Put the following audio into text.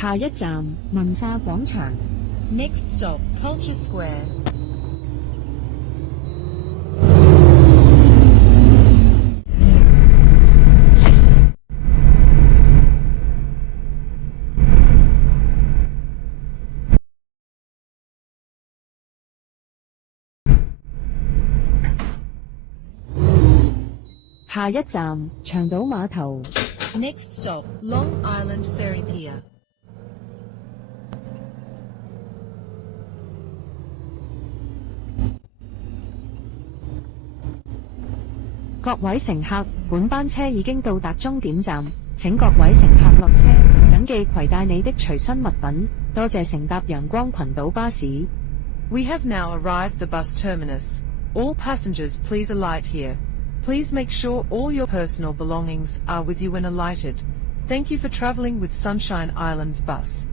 下一站文化廣場。Next stop, Culture Square. 下一站長島碼頭。Next stop, Long Island Ferry Pier. 各位乘客，本班車已經到達終點站，請各位乘客落車，謹記攜帶你的隨身物品。多謝乘搭陽光群島巴士。We have now arrived the bus terminus. All passengers please alight here. Please make sure all your personal belongings are with you when alighted. Thank you for traveling with Sunshine Islands Bus.